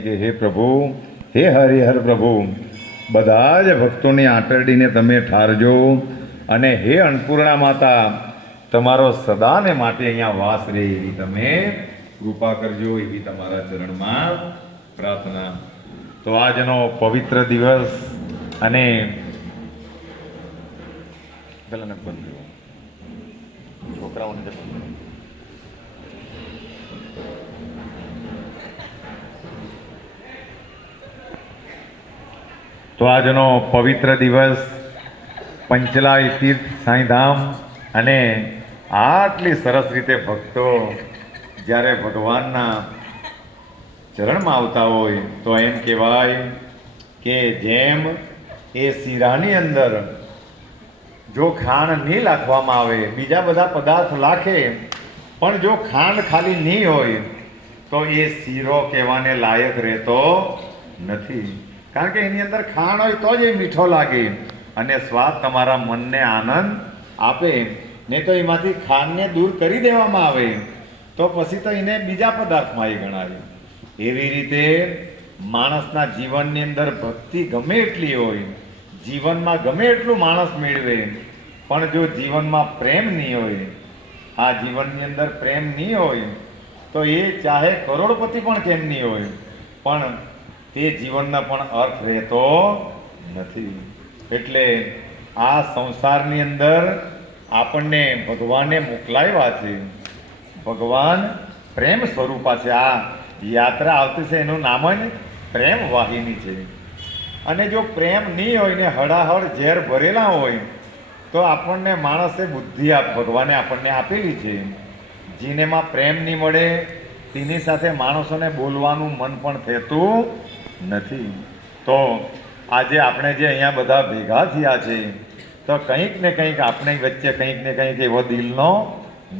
કે હે પ્રભુ, હે હરિહર પ્રભુ, બધા જ ભક્તોની આંતરડીને તમે ઠારજો અને હે અન્નપૂર્ણા માતા, તમારો સદાને માટે અહીંયા વાસ રહે એવી તમે કૃપા કરજો, એવી તમારા ચરણમાં પ્રાર્થના. તો આજનો પવિત્ર દિવસ અને પેલા બંધ કર્યો છોકરાઓને તો આજનો પવિત્ર દિવસ પંચલાઈ તીર્થ સાંઈધામ અને આટલી સરસ રીતે ભક્તો જ્યારે ભગવાનના ચરણમાં આવતા હોય તો એમ કહેવાય કે જેમ એ શીરાની અંદર જો ખાંડ નહીં નાખવામાં આવે, બીજા બધા પદાર્થ નાખે, પણ જો ખાંડ ખાલી નહીં હોય તો એ શીરો કહેવાને લાયક રહેતો નથી. કારણ કે એની અંદર ખાંડ હોય તો જ એ મીઠો લાગે અને સ્વાદ તમારા મનને આનંદ આપે. નહીં તો એમાંથી ખાંડને દૂર કરી દેવામાં આવે તો પછી તો એને બીજા પદાર્થમાં એ ગણાય. એવી રીતે માણસના જીવનની અંદર ભક્તિ ગમે એટલી હોય, જીવનમાં ગમે એટલું માણસ મેળવે, પણ જો જીવનમાં પ્રેમ નહીં હોય, આ જીવનની અંદર પ્રેમ નહીં હોય તો એ ચાહે કરોડપતિ પણ કેમ નહીં હોય, પણ તે જીવનનો પણ અર્થ રહેતો નથી. એટલે આ સંસારની અંદર આપણને ભગવાને મોકલાવ્યા છે. ભગવાન પ્રેમ સ્વરૂપા છે. આ યાત્રા આવતી છે એનું નામ જ પ્રેમ વાહિની છે. અને જો પ્રેમ નહીં હોય ને હળાહળ ઝેર ભરેલા હોય તો આપણને માણસે બુદ્ધિ ભગવાને આપણને આપેલી છે. જેનેમાં પ્રેમ નહીં મળે તેની સાથે માણસોને બોલવાનું મન પણ થતું નથી. તો આજે આપણે જે અહીંયા બધા ભેગા થયા છે તો કંઈક ને કંઈક આપણે વચ્ચે કંઈક ને કંઈક એવો દિલનો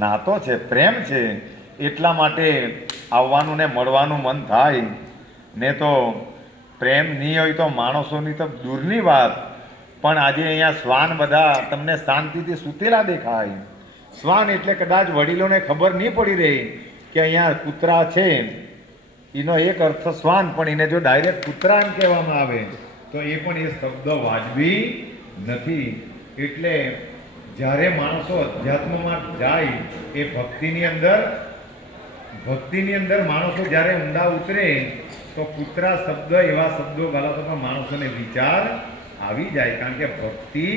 નાતો છે, પ્રેમ છે. એટલા માટે આવવાનું ને મળવાનું મન થાય. ને તો પ્રેમ નહીં હોય તો માણસોની તો દૂરની વાત, પણ આજે અહીંયા શ્વાન બધા તમને શાંતિથી સૂતેલા દેખાય. શ્વાન એટલે કદાચ વડીલોને ખબર નહીં પડી રહી કે અહીંયા કૂતરા છે, એનો એક અર્થ શ્વાન, પણ એને જો ડાયરેક્ટ કૂતરા એમ કહેવામાં આવે તો એ પણ એ શબ્દ વાજબી નથી. એટલે જ્યારે માણસો અધ્યાત્મમાં જાય એ ભક્તિની અંદર માણસો જ્યારે ઊંડા ઉતરે તો કૂતરા શબ્દ એવા શબ્દો ગાલા માણસોને વિચાર આવી જાય. કારણ કે ભક્તિ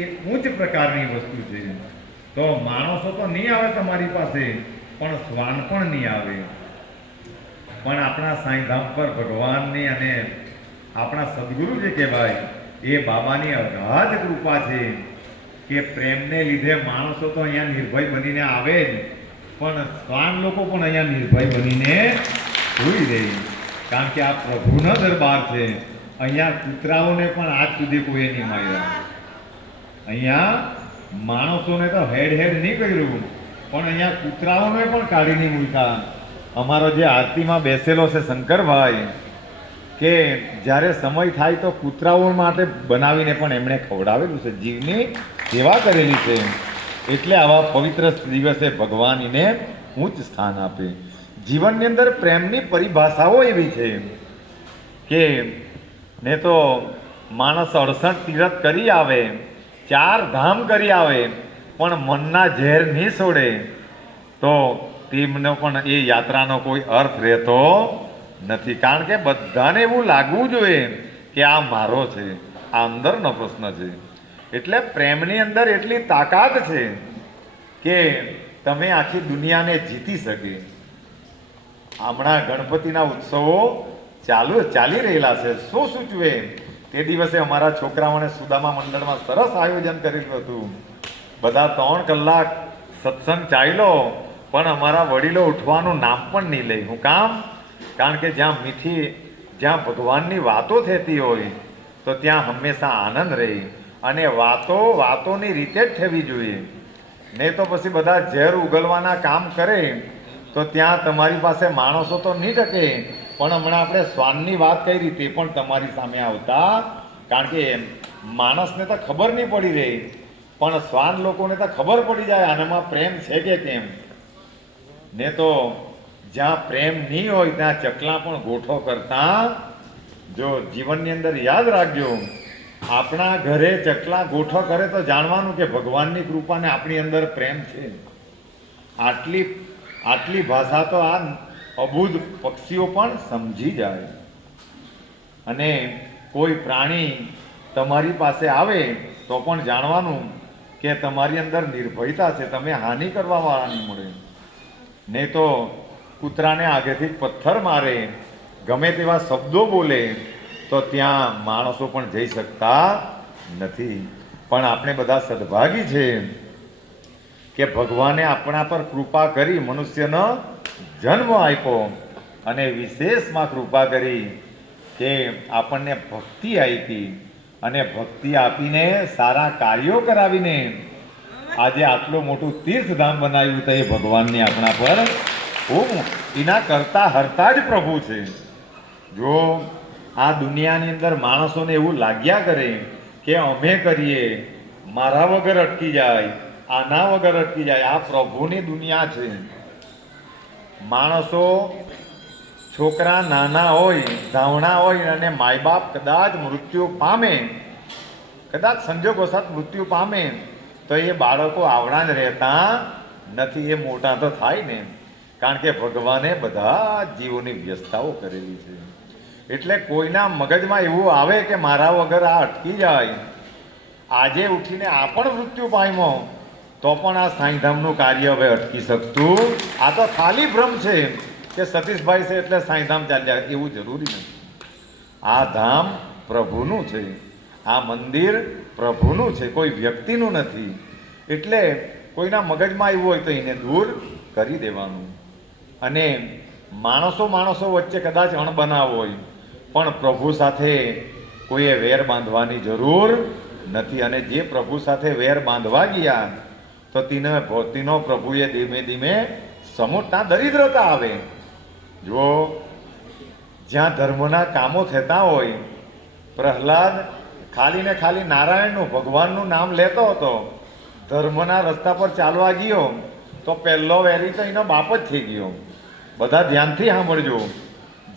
એ ઉચ્ચ પ્રકારની વસ્તુ છે. તો માણસો તો નહીં આવે તમારી પાસે, પણ શ્વાન પણ નહીં આવે. પણ આપણા સાંઈધામ પર ભગવાનની અને આપણા સદગુરુ જે કહેવાય એ બાબાની અગાધ કૃપા છે કે પ્રેમને લીધે માણસો તો અહીંયા નિર્ભય બનીને આવે જ, પણ શ્વાન લોકો પણ અહીંયા નિર્ભય બનીને સૂઈ રહે. કારણ કે આ પ્રભુનો દરબાર છે. અહીંયા કૂતરાઓને પણ આજ સુધી કોઈએ નહીં માર્યા. અહીંયા માણસોને તો હેડ નહીં કર્યું, પણ અહીંયા કૂતરાઓને પણ કાઢી નહીં મૂક્યા. અમારો જે આરતીમાં બેસેલો છે શંકરભાઈ, કે જ્યારે સમય થાય તો કૂતરાઓ માટે બનાવીને પણ એમણે ખવડાવેલું છે, જીવની સેવા કરેલી છે. એટલે આવા પવિત્ર દિવસે ભગવાન એને ઉચ્ચ સ્થાન આપે. જીવનની અંદર પ્રેમની પરિભાષાઓ એવી છે કે ને તો માણસ 68 તીરથ કરી આવે, 4 ધામ કરી આવે, પણ મનના ઝેર નહીં છોડે તો તેમનો પણ એ યાત્રાનો કોઈ અર્થ રહેતો નથી. કારણ કે બધાને એવું લાગવું જોઈએ કે આ મારો છે, આ અંદરનો પ્રશ્ન છે. એટલે પ્રેમની અંદર એટલી તાકાત છે કે તમે આખી દુનિયાને જીતી શકે. હમણાં ગણપતિના ઉત્સવો ચાલી રહેલા છે. શું સૂચવે તે દિવસે અમારા છોકરાઓને સુદામા મંડળમાં સરસ આયોજન કરેલું હતું. બધા 3 કલાક સત્સંગ ચાલ્યો, પણ અમારા વડીલો ઉઠવાનું નામ પણ નહીં લે. હું કામ? કારણ કે જ્યાં ભગવાનની વાતો થતી હોય તો ત્યાં હંમેશા આનંદ રહે. અને વાતોની રીતે જ થવી જોઈએ. નહીં તો પછી બધા ઝેર ઉગલવાના કામ કરે તો ત્યાં તમારી પાસે માણસો તો નહીં ટકે. પણ હમણાં આપણે શ્વાનની વાત કરી રીતે પણ તમારી સામે આવતા, કારણ કે માણસને તો ખબર નહીં પડી રહી, પણ શ્વાન લોકોને તો ખબર પડી જાય આનામાં પ્રેમ છે કે કેમ. ને તો જ્યાં પ્રેમ નહીં હોય ત્યાં ચકલા પણ ગોઠો કરતા. જો જીવનની અંદર યાદ રાખજો, આપણા ઘરે ચકલા ગોઠો કરે તો જાણવાનું કે ભગવાનની કૃપાને આપણી અંદર પ્રેમ છે. આટલી ભાષા તો આ અબુધ પક્ષીઓ પણ સમજી જાય. અને કોઈ પ્રાણી તમારી પાસે આવે તો પણ જાણવાનું કે તમારી અંદર નિર્ભયતા છે, તમે હાનિ કરવા વાળા નહીં મળે. નહીં તો કૂતરાને આગેથી પથ્થર મારે, ગમે તેવા શબ્દો બોલે તો ત્યાં માણસો પણ જઈ શકતા નથી. પણ આપણે બધા સદભાગી છે કે ભગવાને આપણા પર કૃપા કરી મનુષ્યનો જન્મ આપ્યો, અને વિશેષમાં કૃપા કરી કે આપણને ભક્તિ આપી, અને ભક્તિ આપીને સારા કાર્યો કરાવીને આજે આટલું મોટું તીર્થધામ બનાવ્યું. તો એ ભગવાનની આપણા પર ખૂબ એના કરતા હરતા જ પ્રભુ છે. જો આ દુનિયાની અંદર માણસોને એવું લાગ્યા કરે કે અમે કરીએ, મારા વગર અટકી જાય, આના વગર અટકી જાય, આ પ્રભુની દુનિયા છે. માણસો, છોકરા નાના હોય, ધાવણા હોય, અને માય બાપ કદાચ મૃત્યુ પામે, કદાચ સંજોગવશાત મૃત્યુ પામે, તો એ બાળકો આવડા જ રહેતા નથી. એ મોટા તો થાય ને, કારણ કે ભગવાને બધા જીવોની વ્યવસ્થાઓ કરેલી છે. એટલે કોઈના મગજમાં એવું આવે કે મારા વગર આ અટકી જાય, આજે ઉઠીને આ પણ મૃત્યુ પામ્યો તો પણ આ સાંઈધામનું કાર્ય હવે અટકી શકતું. આ તો ખાલી ભ્રમ છે કે સતીશભાઈ છે એટલે સાંઈધામ ચાલ્યા, એવું જરૂરી નથી. આ ધામ પ્રભુનું છે, આ મંદિર પ્રભુનું છે, કોઈ વ્યક્તિનું નથી. એટલે કોઈના મગજમાં એવું હોય તો એને દૂર કરી દેવાનું. અને માણસો વચ્ચે કદાચ અણબનાવ હોય, પણ પ્રભુ સાથે કોઈએ વેર બાંધવાની જરૂર નથી. અને જે પ્રભુ સાથે વેર બાંધવા ગયા તો તેનો પ્રભુએ ધીમે ધીમે સમૂળતા દરિદ્રતા આવે. જો જ્યાં ધર્મના કામો થતા હોય, પ્રહલાદ ખાલી ને ખાલી નારાયણનું, ભગવાનનું નામ લેતો હતો, ધર્મના રસ્તા પર ચાલવા ગયો તો પહેલો વેરી તો એનો બાપ જ થઈ ગયો. બધા ધ્યાનથી સાંભળજો,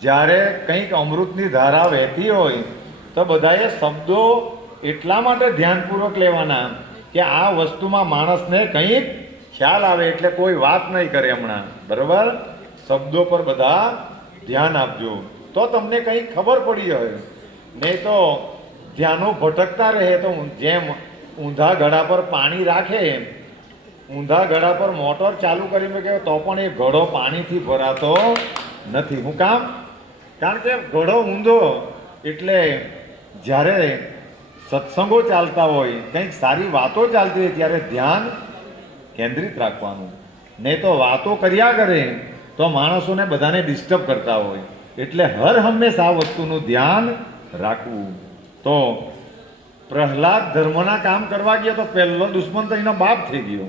જ્યારે કંઈક અમૃતની ધારા વહેતી હોય તો બધાએ શબ્દો એટલા માટે ધ્યાનપૂર્વક લેવાના કે આ વસ્તુમાં માણસને કંઈક ખ્યાલ આવે, એટલે કોઈ વાત નહીં કરે હમણાં, બરાબર? શબ્દો પર બધા ધ્યાન આપજો તો તમને કંઈક ખબર પડી હોય. નહીં તો ધ્યાનો ભટકતા રહે તો જેમ ઊંધા ઘડા પર પાણી રાખે, ઊંધા ઘડા પર મોટર ચાલુ કરી મૂકે તો પણ એ ઘડો પાણીથી ભરાતો નથી. શું કામ? કારણ કે ઘડો ઊંધો. એટલે જ્યારે સત્સંગો ચાલતા હોય, કંઈક સારી વાતો ચાલતી હોય, ત્યારે ધ્યાન કેન્દ્રિત રાખવાનું. નહીં તો વાતો કર્યા કરે તો માણસોને બધાને ડિસ્ટર્બ કરતા હોય. એટલે હર હંમેશા આ વસ્તુનું ધ્યાન રાખવું. તો પ્રહલાદ ધર્મના કામ કરવા ગયા તો પહેલો દુશ્મન તો એનો બાપ થઈ ગયો.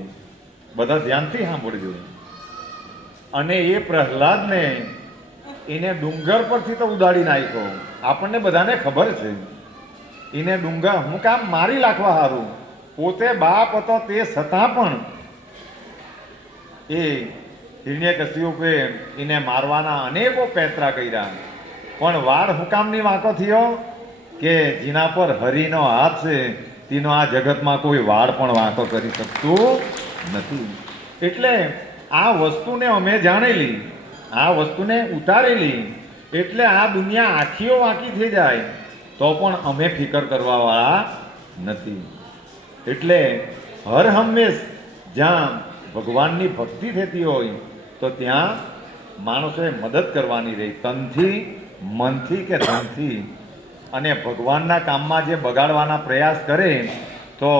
બધા ધ્યાનથી સાંભળજો. અને એ પ્રહલાદને એને ડુંગર પરથી તો ઉડાડી નાખ્યો. આપણને બધાને ખબર છે એને ડુંગર હું કામ મારી નાખવા સારું. પોતે બાપ હતો તે છતાં પણ એ હિરણ્યકશિપુએ એને મારવાના અનેકો પ્રયત્ન કર્યા, પણ વાળ હુકામની વાંકો થયો કે જેના પર હરિનો હાથ છે તેનો આ જગતમાં કોઈ વાળ પણ વાંકો કરી શકતું નથી. એટલે આ વસ્તુને અમે જાણેલી, આ વસ્તુને ઉતારેલી, એટલે આ દુનિયા આખીઓ વાંકી થઈ જાય તો પણ અમે ફિકર કરવાવાળા નથી. એટલે હર હંમેશ જ્યાં ભગવાનની ભક્તિ થતી હોય તો ત્યાં માણસોએ મદદ કરવાની રહી, તનથી, મનથી કે ધનથી. અને ભગવાનના કામમાં જે બગાડવાના પ્રયાસ કરે તો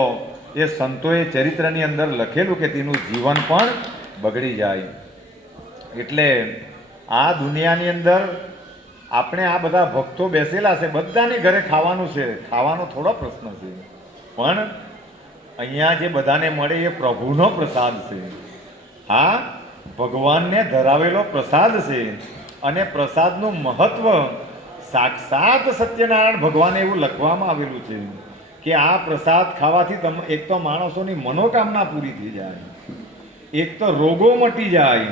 એ સંતોએ ચરિત્રની અંદર લખેલું કે તેનું જીવન પણ બગડી જાય. એટલે આ દુનિયાની અંદર આપણે આ બધા ભક્તો બેસેલા છે, બધાની ઘરે ખાવાનું છે, ખાવાનો થોડો પ્રશ્ન છે, પણ અહીંયા જે બધાને મળે એ પ્રભુનો પ્રસાદ છે. હા, ભગવાનને ધરાવેલો પ્રસાદ છે. અને પ્રસાદનું મહત્વ સાક્ષાત સત્યનારાયણ ભગવાને એવું લખવામાં આવેલું છે કે આ પ્રસાદ ખાવાથી એક તો માણસોની મનોકામના પૂરી થઈ જાય, એક તો રોગો મટી જાય,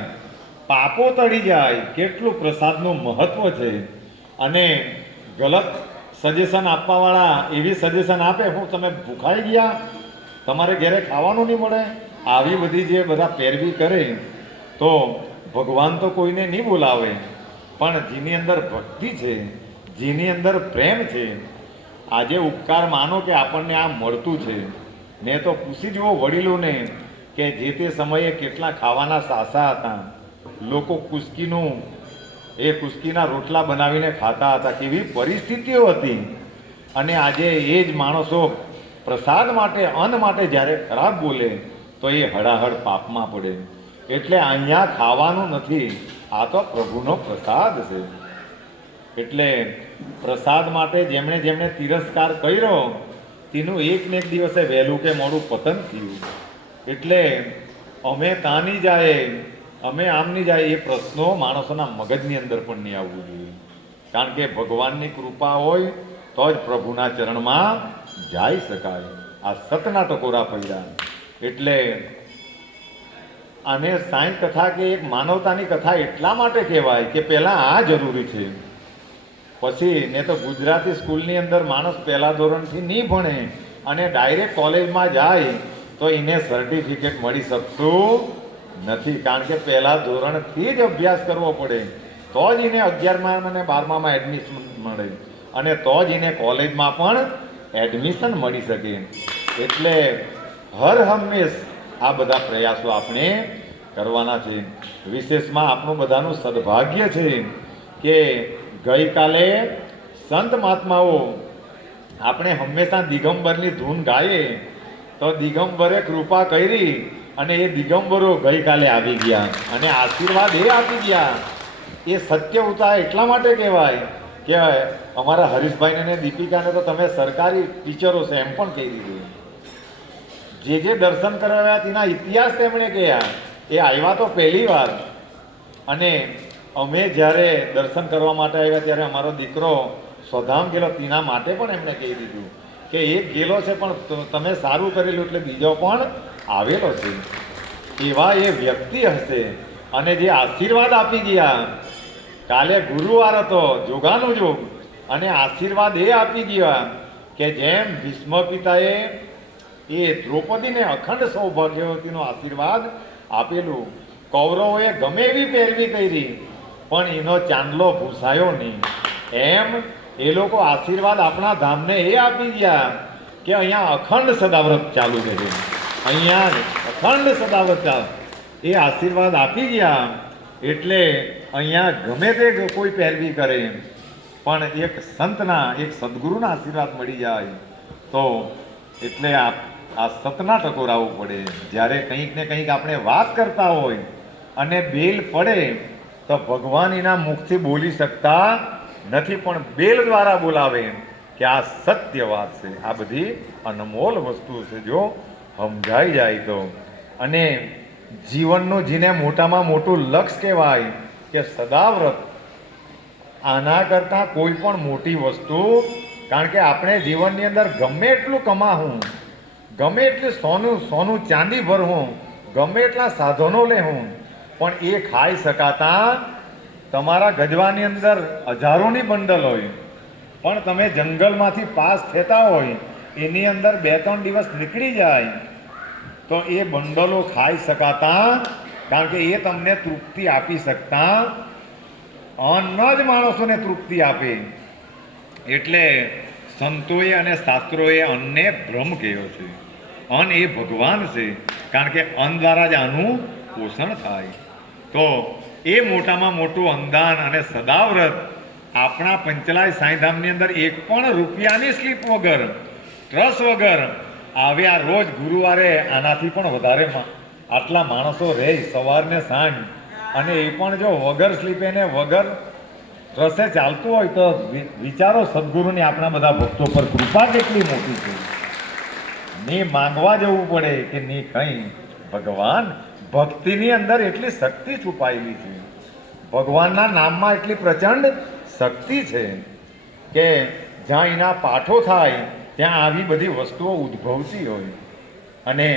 પાપો તળી જાય, કેટલું પ્રસાદનું મહત્વ છે. અને ગલત સજેશન આપવાવાળા એવી સજેશન આપે, હું તમે ભૂખાઈ ગયા, તમારે ઘરે ખાવાનું નહીં મળે, આવી બધી જે બધા પેરવી કરે, તો ભગવાન તો કોઈને નહીં બોલાવે. પણ જેની અંદર ભક્તિ છે, જેની અંદર પ્રેમ છે, આજે ઉપકાર માનો કે આપણને આ મળતું છે. ને તો પૂછી જુઓ વડીલોને કે જે તે સમયે કેટલા ખાવાના સાસા હતા, લોકો કુસ્કીના રોટલા બનાવીને ખાતા હતા, કેવી પરિસ્થિતિઓ હતી. અને આજે એ જ માણસો પ્રસાદ માટે, અન્ન માટે જ્યારે ખરાબ બોલે તો એ હળાહળ પાપમાં પડે. એટલે અહીંયા ખાવાનું નથી, આ તો પ્રભુનો પ્રસાદ છે. એટલે પ્રસાદ માટે જેમણે જેમણે તિરસ્કાર કર્યો તેનું એક ને એક દિવસે વહેલું કે મોડું પતન થયું. એટલે અમે ત્યાં નહીં જાય, અમે આમ નહીં જાય, એ પ્રશ્નો માણસોના મગજની અંદર પણ નહીં આવવું જોઈએ. કારણ કે ભગવાનની કૃપા હોય તો જ પ્રભુના ચરણમાં જઈ શકાય. આ સતના ટકોરા પડ્યા. એટલે આને સાંઈ કથા કે એક માનવતાની કથા એટલા માટે કહેવાય કે પહેલાં આ જરૂરી છે. પછી ને તો ગુજરાતી સ્કૂલની અંદર માણસ પહેલા ધોરણથી નહીં ભણે અને ડાયરેક્ટ કોલેજમાં જાય તો એને સર્ટિફિકેટ મળી શકતું નથી. કારણ કે પહેલા ધોરણથી જ અભ્યાસ કરવો પડે, તો જ એને 11મા અને 12મામાં એડમિશન મળે, અને તો જ એને કોલેજમાં પણ એડમિશન મળી શકે. એટલે હર હંમેશ આ બધા પ્રયાસો આપણે કરવાના છે. વિશેષમાં આપણું બધાનું સદભાગ્ય છે કે ગઈકાલે સંત મહાત્માઓ આપણે હંમેશા દિગંબરની ધૂન ગાઈએ તો દિગંબરે કૃપા કરી અને એ દિગંબરો ગઈકાલે આવી ગયા અને આશીર્વાદ એ આપી ગયા. એ સત્યવતા એટલા માટે કહેવાય કે અમારા હરીશભાઈને ને દીપિકાને તો તમે સરકારી ટીચરો છે એમ પણ કહી દીધું. જે દર્શન કરાવ્યા તેના ઇતિહાસ તેમણે કહ્યા. એ આવ્યા તો પહેલી વાર, અને અમે જ્યારે દર્શન કરવા માટે આવ્યા ત્યારે અમારો દીકરો સ્વધામ ગયેલો, તેના માટે પણ એમણે કહી દીધું કે એક ગયેલો છે પણ તમે સારું કરેલું એટલે બીજો પણ આવેલો છે. એવા એ વ્યક્તિ હશે. અને જે આશીર્વાદ આપી ગયા, કાલે ગુરુવાર હતો, જોગાનું જોગ, અને આશીર્વાદ એ આપી ગયા કે જેમ ભીષ્મ પિતાએ એ દ્રૌપદીને અખંડ સૌભાગ્યવતીનો આશીર્વાદ આપેલું, કૌરવોએ ગમે એવી પેરવી કરી પણ એનો ચાંદલો ભૂસાયો નહીં, એમ એ લોકો આશીર્વાદ આપણા ધામને એ આપી ગયા કે અહીંયા અખંડ સદાવ્રત ચાલુ છે. અહીંયા અખંડ સદાવ્રત ચાલુ, એ આશીર્વાદ આપી ગયા. એટલે અહીંયા ગમે તે કોઈ પેરવી કરે પણ એક સંતના, એક સદગુરુના આશીર્વાદ મળી જાય તો એટલે આ સતના ટકોરાવું પડે. જ્યારે કંઈક ને કંઈક આપણે વાત કરતા હોય અને બેલ પડે તો ભગવાન એના મુખથી બોલી શકતા નથી, પણ બેલ દ્વારા બોલાવે કે આ સત્ય વાત છે. આ બધી અનમોલ વસ્તુ છે જો સમજાઈ જાય તો. અને જીવનનું જેને મોટામાં મોટું લક્ષ્ય કહેવાય કે સદાવ્રત, આના કરતાં કોઈ પણ મોટી વસ્તુ, કારણ કે આપણે જીવનની અંદર ગમે એટલું કમાવું, ગમે એટલું સોનું ચાંદી ભરવું, ગમે એટલા સાધનો લેવું, પણ એ ખાઈ શકાતા, તમારા ગજવાની અંદર હજારોની બંડલ હોય પણ તમે જંગલમાંથી પાસ થતા હોય, એની અંદર 2-3 દિવસ નીકળી જાય તો એ બંડલો ખાઈ શકાતા, કારણ કે એ તમને તૃપ્તિ આપી શકતા, અન્ન જ માણસોને તૃપ્તિ આપે. એટલે સંતોએ અને શાસ્ત્રોએ અન્નને બ્રહ્મ કહ્યો છે. અન્ન એ ભગવાન છે, કારણ કે અન્ન દ્વારા જ આનું પોષણ થાય. તો એ મોટામાં મોટું અન્નદાન અને સદાવ્રત આપણા પંચલાય સાંઈધામની અંદર 1 પણ રૂપિયાની સ્લીપ વગર, ટ્રસ્ટ વગર આવ્યા. રોજ ગુરુવારે આનાથી પણ વધારે આટલા માણસો રહે સવારને સાંજ, અને એ પણ જો વગર સ્લીપે ને વગર રસે ચાલતું હોય તો વિચારો સદગુરુની આપણા બધા ભક્તો પર કૃપા કેટલી મોટી છે. ની માંગવા જવું પડે કે ની કંઈ. ભગવાન ભક્તિની અંદર એટલી શક્તિ છુપાયેલી છે, ભગવાનના નામમાં એટલી પ્રચંડ શક્તિ છે કે જ્યાં એના પાઠો થાય ત્યાં આવી બધી વસ્તુઓ ઉદ્ભવતી હોય. અને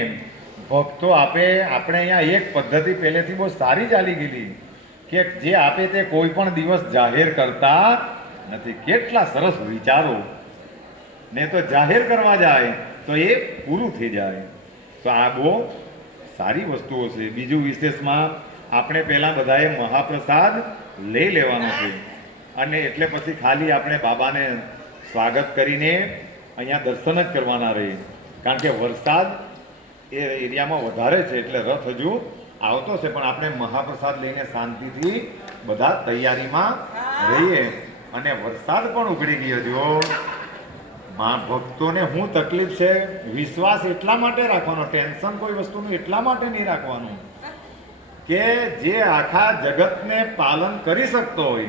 ભક્તો આપણે અહીંયા એક પદ્ધતિ પહેલેથી બહુ સારી ચાલી ગયેલી કે જે આપે તે કોઈ પણ દિવસ જાહેર કરતા નથી. કેટલા સરસ વિચારો, ને તો જાહેર કરવા જાય તો એ પૂરું થઈ જાય. તો આ બહુ સારી વસ્તુઓ છે. બીજું વિશેષમાં આપણે પહેલાં બધાએ મહાપ્રસાદ લઈ લેવાનો છે, અને એટલે પછી ખાલી આપણે બાબાને સ્વાગત કરીને અહીંયા દર્શન જ કરવાના રહે. કારણ કે વરસાદ એ એરિયામાં વધારે છે એટલે રથ હજુ આવતો છે, પણ આપણે મહાપ્રસાદ લઈને શાંતિથી બધા તૈયારીમાં રહીએ. અને વરસાદ પણ ઉઘડી ગયો. જો ભક્તોને શું તકલીફ છે, વિશ્વાસ એટલા માટે રાખવાનો, ટેન્શન કોઈ વસ્તુનું એટલા માટે નહીં રાખવાનું કે જે આખા જગતને પાલન કરી શકતો હોય